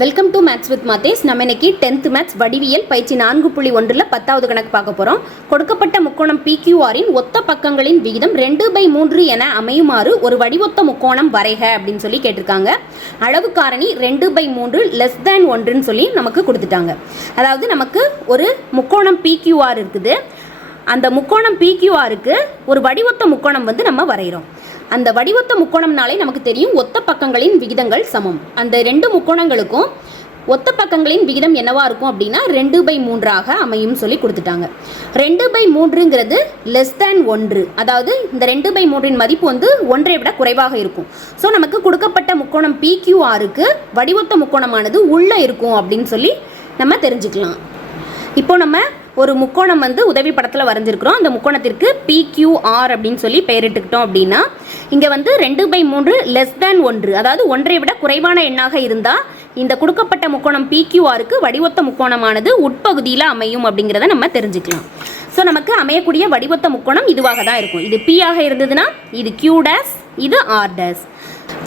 Welcome to maths with Mathes நம்ம இன்னைக்கு tenth maths வடிவியல் பயிற்சி நான்கு புள்ளி ஒன்றில் பத்தாவது கணக்கு பார்க்க போகிறோம் கொடுக்கப்பட்ட முக்கோணம் பிக்யூஆரின் ஒத்த பக்கங்களின் விகிதம் ரெண்டு பை மூன்று என அமையுமாறு ஒரு வடிவொத்த முக்கோணம் வரைக அப்படின்னு சொல்லி கேட்டிருக்காங்க. அளவு காரணி ரெண்டு பை மூன்று லெஸ் தேன் ஒன்றுன்னு சொல்லி நமக்கு கொடுத்துட்டாங்க. அதாவது நமக்கு ஒரு முக்கோணம் பிக்யூஆர் இருக்குது. அந்த முக்கோணம் பிக்யூஆருக்கு ஒரு வடிவொத்த முக்கோணம் வந்து நம்ம வரைகிறோம். அந்த வடிவொத்த முக்கோணம்னாலே நமக்கு தெரியும் ஒத்த பக்கங்களின் விகிதங்கள் சமம். அந்த ரெண்டு முக்கோணங்களுக்கும் ஒத்த பக்கங்களின் விகிதம் என்னவா இருக்கும் அப்படின்னா ரெண்டு பை மூன்றாக அமையும் சொல்லி கொடுத்துட்டாங்க. ரெண்டு பை மூன்றுங்கிறது லெஸ் தேன் ஒன்று. அதாவது இந்த ரெண்டு பை மூன்றின் மதிப்பு வந்து ஒன்றை விட குறைவாக இருக்கும். ஸோ நமக்கு கொடுக்கப்பட்ட முக்கோணம் பிக்யூஆருக்கு வடிவொத்த முக்கோணமானது உள்ளே இருக்கும் அப்படின்னு சொல்லி நம்ம தெரிஞ்சுக்கலாம். இப்போ நம்ம ஒரு முக்கோணம் வந்து உதவி படத்தில் வரைஞ்சிருக்கிறோம். அந்த முக்கோணத்திற்கு பிக்யூஆர் அப்படின்னு சொல்லி பெயரிட்டுக்கிட்டோம் அப்படின்னா இங்கே வந்து ரெண்டு பை மூன்று லெஸ் தேன் ஒன்று அதாவது ஒன்றை விட குறைவான எண்ணாக இருந்தால் இந்த கொடுக்கப்பட்ட முக்கோணம் பிக்யூஆருக்கு வடிவொத்த முக்கோணமானது உட்பகுதியில் அமையும் அப்படிங்கிறத நம்ம தெரிஞ்சுக்கலாம். ஸோ நமக்கு அமையக்கூடிய வடிவொத்த முக்கோணம் இதுவாக தான் இருக்கும். இது பி ஆக இருந்ததுன்னா இது கியூ டேஸ் இது ஆர் டேஸ்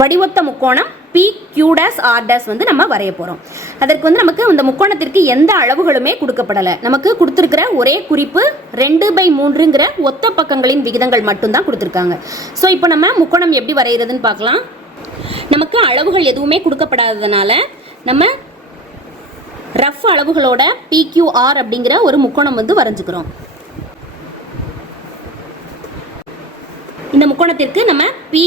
வடிவொத்த முக்கோணம் P Q dash R dash வந்து நம்ம வரைய போகிறோம் அதற்கு வந்து நமக்கு அந்த முக்கோணத்திற்கு எந்த அளவுகளுமே கொடுக்கப்படலை. நமக்கு கொடுத்துருக்கிற ஒரே குறிப்பு ரெண்டு பை மூன்றுங்கிற ஒத்த பக்கங்களின் விகிதங்கள் மட்டும்தான் கொடுத்துருக்காங்க. ஸோ இப்போ நம்ம முக்கோணம் எப்படி வரைகிறதுன்னு பார்க்கலாம். நமக்கு அளவுகள் எதுவுமே கொடுக்கப்படாததுனால நம்ம ரஃப் அளவுகளோட பிக்யூஆர் அப்படிங்கிற ஒரு முக்கோணம் வந்து வரைஞ்சுக்கிறோம். இந்த முக்கோணத்திற்கு நம்ம பி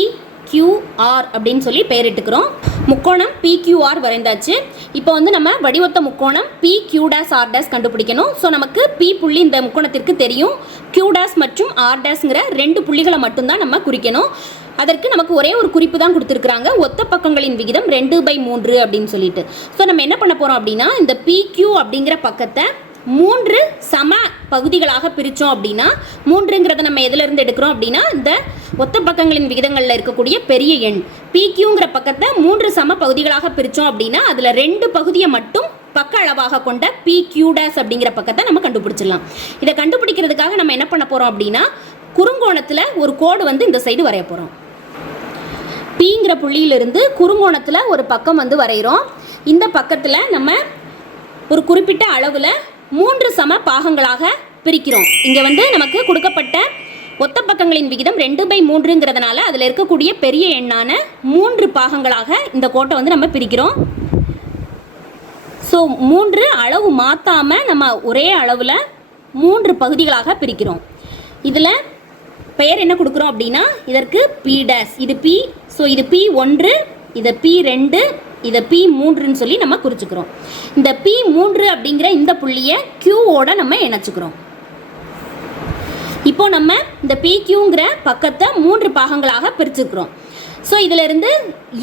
கியூஆர் அப்படின்னு சொல்லி பெயரிட்டுக்கிறோம். முக்கோணம் பிக்யூஆர் வரைந்தாச்சு. இப்போ வந்து நம்ம வடிவத்த முக்கோணம் P Q dash R dash கண்டுபிடிக்கணும். ஸோ நமக்கு பி புள்ளி இந்த முக்கோணத்திற்கு தெரியும். கியூ டேஸ் மற்றும் ஆர் டேஸ்ங்கிற ரெண்டு புள்ளிகளை மட்டும்தான் நம்ம குறிக்கணும். அதற்கு நமக்கு ஒரே ஒரு குறிப்பு தான் கொடுத்துருக்குறாங்க. ஒத்த பக்கங்களின் விகிதம் ரெண்டு பை மூன்று அப்படின்னு சொல்லிட்டு. ஸோ நம்ம என்ன பண்ண போகிறோம் அப்படின்னா இந்த பிக்யூ அப்படிங்கிற பக்கத்தை மூன்று சம பகுதிகளாக பிரித்தோம் அப்படின்னா மூன்றுங்கிறத நம்ம எதிலிருந்து எடுக்கிறோம் அப்படின்னா இந்த ஒத்த பக்கங்களின் விகிதங்களில் இருக்கக்கூடிய பெரிய எண். பிக்யூங்கிற பக்கத்தை மூன்று சம பகுதிகளாக பிரித்தோம் அப்படின்னா அதில் ரெண்டு பகுதியை மட்டும் பக்க அளவாக கொண்ட பி கியூடாஸ் அப்படிங்கிற பக்கத்தை நம்ம கண்டுபிடிச்சிடலாம். இதை கண்டுபிடிக்கிறதுக்காக நம்ம என்ன பண்ண போகிறோம் அப்படின்னா குறுங்கோணத்தில் ஒரு கோடு வந்து இந்த சைடு வரைய போகிறோம் பிங்கிற புள்ளியிலிருந்து குறுங்கோணத்தில் ஒரு பக்கம் வந்து வரைகிறோம் இந்த பக்கத்தில் நம்ம ஒரு குறிப்பிட்ட அளவில் மூன்று சம பாகங்களாக பிரிக்கிறோம். இங்கே வந்து நமக்கு கொடுக்கப்பட்ட ஒத்த பக்கங்களின் விகிதம் ரெண்டு பை மூன்றுங்கிறதுனால அதில் இருக்கக்கூடிய பெரிய எண்ணான மூன்று பாகங்களாக இந்த கோட்டை வந்து நம்ம பிரிக்கிறோம். ஸோ மூன்று அளவு மாற்றாமல் நம்ம ஒரே அளவில் மூன்று பகுதிகளாக பிரிக்கிறோம். இதில் பெயர் என்ன கொடுக்குறோம் அப்படின்னா இதற்கு பி டேஸ் இது பி ஸோ இது பி ஒன்று இதை பி ரெண்டு இதை பி மூன்றுன்னு சொல்லி நம்ம குறிச்சுக்கிறோம். இந்த பி மூன்று அப்படிங்கிற இந்த புள்ளியை கியூவோட நம்ம இணைச்சிக்கிறோம். இப்போ நம்ம இந்த பிக்யூங்கிற பக்கத்தை மூன்று பாகங்களாக பிரிச்சுக்கிறோம். ஸோ இதிலிருந்து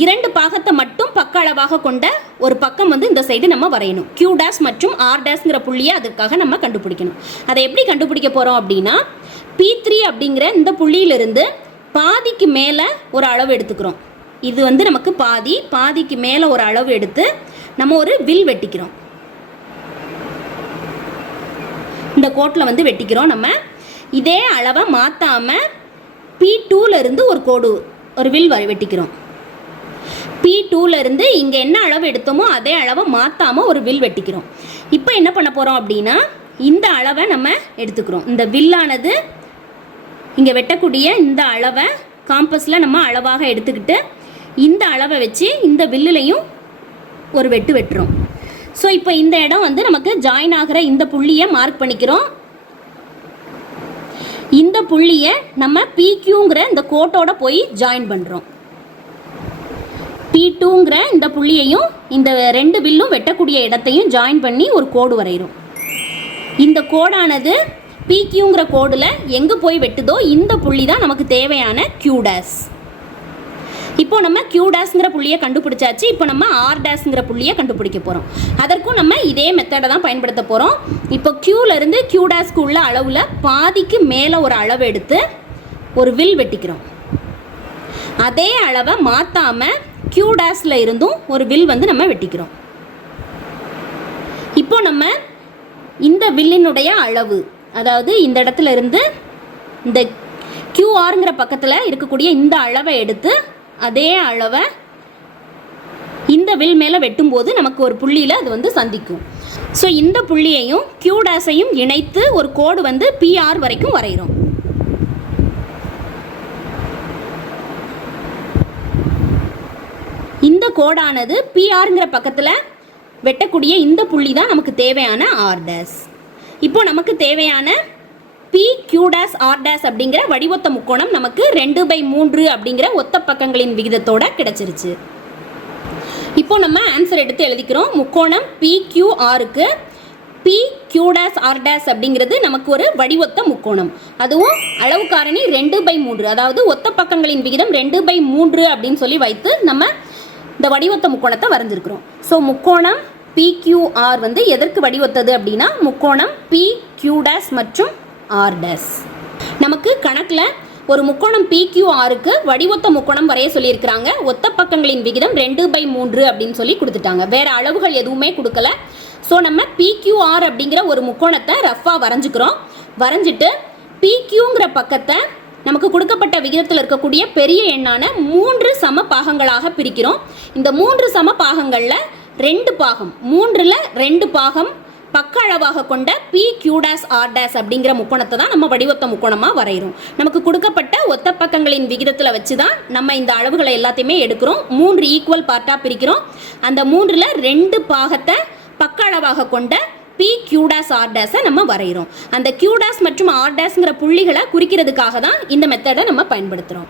இரண்டு பாகத்தை மட்டும் பக்க அளவாக கொண்ட ஒரு பக்கம் வந்து இந்த சைடு நம்ம வரையணும். கியூ டேஸ் மற்றும் ஆர் டேஸ்ங்கிற புள்ளியை அதுக்காக நம்ம கண்டுபிடிக்கணும். அதை எப்படி கண்டுபிடிக்க போகிறோம் அப்படின்னா பி த்ரீ அப்படிங்கிற இந்த புள்ளியிலிருந்து பாதிக்கு மேலே ஒரு அளவு எடுத்துக்கிறோம். இது வந்து நமக்கு பாதி பாதிக்கு மேலே ஒரு அளவு எடுத்து நம்ம ஒரு வில் வெட்டிக்கிறோம். இந்த கோட்டில் வந்து வெட்டிக்கிறோம் நம்ம இதே அளவை மாற்றாமல் பி இருந்து ஒரு கோடு ஒரு வில் வ- வெட்டிக்கிறோம். பி இருந்து இங்கே என்ன அளவு எடுத்தோமோ அதே அளவை மாற்றாமல் ஒரு வில் வெட்டிக்கிறோம். இப்போ என்ன பண்ண போகிறோம் அப்படின்னா இந்த அளவை நம்ம எடுத்துக்கிறோம். இந்த வில்லானது இங்கே வெட்டக்கூடிய இந்த அளவை காம்பஸில் நம்ம அளவாக எடுத்துக்கிட்டு இந்த அளவை வச்சு இந்த வில்லுலையும் ஒரு வெட்டு வெட்டுறோம். ஸோ இப்போ இந்த இடம் வந்து நமக்கு ஜாயின் ஆகிற இந்த புள்ளியை மார்க் பண்ணிக்கிறோம். இந்த புள்ளியை நம்ம பிக்யூங்கிற இந்த கோட்டோட போய் ஜாயின் பண்ணுறோம் பி டூங்கிற இந்த புள்ளியையும் இந்த ரெண்டு வில்லும் வெட்டக்கூடிய இடத்தையும் ஜாயின் பண்ணி ஒரு கோடு வரைகிறோம் இந்த கோடானது பிக்யூங்கிற கோடில் எங்கே போய் வெட்டுதோ இந்த புள்ளி தான் நமக்கு தேவையான கியூ டேஸ் இப்போ நம்ம கியூ டேஸ்ங்கிற புள்ளியை கண்டுபிடிச்சாச்சு. இப்போ நம்ம ஆர் டேஸ்ங்கிற புள்ளியை கண்டுபிடிக்க போகிறோம் அதற்கும் நம்ம இதே மெத்தடை தான் பயன்படுத்த போகிறோம் இப்போ கியூலேருந்து கியூ டேஸ்க்கு உள்ள அளவில் பாதிக்கு மேலே ஒரு அளவு எடுத்து ஒரு வில் வெட்டிக்கிறோம். அதே அளவை மாற்றாமல் கியூ டேஸில் இருந்தும் ஒரு வில் வந்து நம்ம வெட்டிக்கிறோம். இப்போ நம்ம இந்த வில்லினுடைய அளவு அதாவது இந்த இடத்துல இருந்து இந்த கியூஆருங்கிற பக்கத்தில் இருக்கக்கூடிய இந்த அளவை எடுத்து அதே அளவை இந்த வில் மேலே வெட்டும்போது நமக்கு ஒரு புள்ளியில் அது வந்து சந்திக்கும். ஸோ இந்த புள்ளியையும் கியூ டேஸையும் இணைத்து ஒரு கோடு வந்து பிஆர் வரைக்கும் வரைகிறோம் இந்த கோடானது பிஆருங்கிற பக்கத்தில் வெட்டக்கூடிய இந்த புள்ளி தான் நமக்கு தேவையான ஆர் டேஸ் இப்போ நமக்கு தேவையான P Q dash R dash அப்படிங்கிற வடிவொத்த முக்கோணம் நமக்கு ரெண்டு பை மூன்று அப்படிங்கிற ஒத்த பக்கங்களின் விகிதத்தோட கிடைச்சிருச்சு. இப்போ நம்ம ஆன்சர் எடுத்து எழுதிக்கிறோம். முக்கோணம் பி கியூ ஆருக்கு P Q dash R dash அப்படிங்கிறது நமக்கு ஒரு வடிவொத்த முக்கோணம். அதுவும் அளவு காரணி ரெண்டு பை மூன்று. அதாவது ஒத்த பக்கங்களின் விகிதம் ரெண்டு பை மூன்று அப்படின்னு சொல்லி வைத்து நம்ம இந்த வடிவொத்த முக்கோணத்தை வரைஞ்சிருக்கிறோம். ஸோ முக்கோணம் பி வந்து எதற்கு வடிவொத்தது அப்படின்னா முக்கோணம் பி கியூ டேஸ் மற்றும் ஆர் டஸ் நமக்கு கணக்கில் ஒரு முக்கோணம் பிக்யூஆருக்கு வடிவொத்த முக்கோணம் வரைய சொல்லியிருக்கிறாங்க. ஒத்த பக்கங்களின் விகிதம் ரெண்டு பை மூன்று அப்படின்னு சொல்லி கொடுத்துட்டாங்க. வேறு அளவுகள் எதுவுமே கொடுக்கல. ஸோ நம்ம பிக்யூஆர் அப்படிங்கிற ஒரு முக்கோணத்தை ரஃபாக வரைஞ்சிக்கிறோம். வரைஞ்சிட்டு பிக்யூங்கிற பக்கத்தை நமக்கு கொடுக்கப்பட்ட விகிதத்தில் இருக்கக்கூடிய பெரிய எண்ணான மூன்று சம பாகங்களாக பிரிக்கிறோம். இந்த மூன்று சம பாகங்களில் ரெண்டு பாகம் மூன்றில் ரெண்டு பாகம் பக்க அளவாக கொண்ட பி கியூடாஸ் ஆர் டேஸ் அப்படிங்கிற முக்கோணத்தை தான் நம்ம வடிவத்த முக்கோணமாக வரைகிறோம் நமக்கு கொடுக்கப்பட்ட ஒத்த பக்கங்களின் விகிதத்தில் வச்சு தான் நம்ம இந்த அளவுகளை எல்லாத்தையுமே எடுக்கிறோம். மூன்று ஈக்குவல் பார்ட்டாக பிரிக்கிறோம். அந்த மூன்றில் ரெண்டு பாகத்தை பக்க அளவாக கொண்ட பி கியூடாஸ் ஆர் டேஸை நம்ம வரைகிறோம் அந்த கியூடாஸ் மற்றும் ஆர் டேஸ்ங்கிற புள்ளிகளை குறிக்கிறதுக்காக தான் இந்த மெத்தடை நம்ம பயன்படுத்துகிறோம்